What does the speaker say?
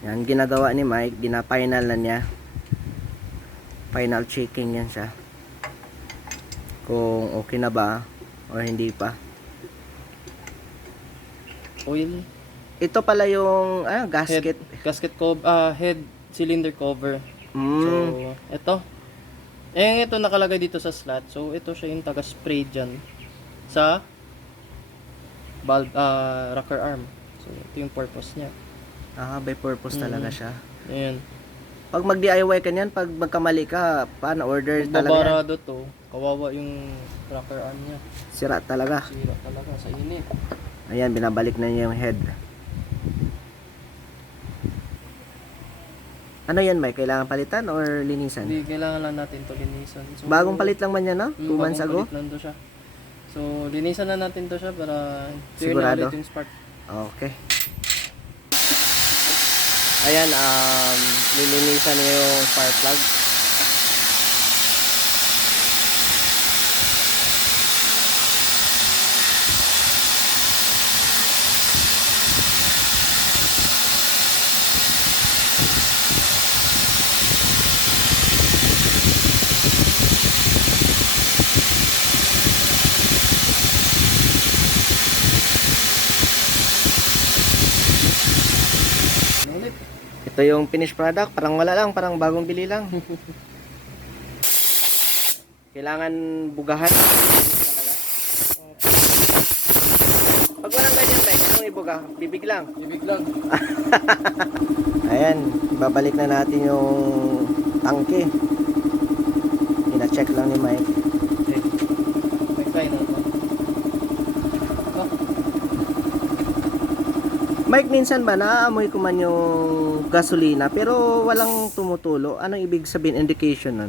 Yan, ginagawa ni Mike. Gina-final na niya. Final checking yan siya. Kung okay na ba or hindi pa. Oil. Ito pala yung gasket. Gasket cover, head cylinder cover. Mm. So, ito. Ito nakalagay dito sa slot. So, ito siya yung taga-spray dyan sa valve, rocker arm. So, ito yung purpose niya. By purpose talaga siya. Ayan. Pag mag-DIY ka niyan, pag magkamali ka, paano order Pag talaga yan? babarado to, kawawa yung rocker arm niya. Sira talaga. Sira talaga sa init. Ayan, binabalik na niya yung head. Ano yan, Mike? Kailangan palitan or linisan? Hindi, kailangan lang natin to linisan. So, Bagong palit lang man yan, no? 2 months ago? bagong palit lang to siya. So, linisan na natin to siya para clear Sigurado? na ulit yung spark. Okay. Ayan, lilinisan niya yung spark plug. Ulit. Ito yung finished product. Parang wala lang. Parang bagong bili lang. Kailangan bugahan. Pag walang ganyan, Mike, anong ibuga? Bibig lang. Ibig lang. Ayan, babalik na natin yung tangke. Ina-check lang ni Mike. Okay. Try na ito. Mike, minsan ba naaamoy ko man yung gasolina pero walang tumutulo? Anong ibig sabihin, indication nun?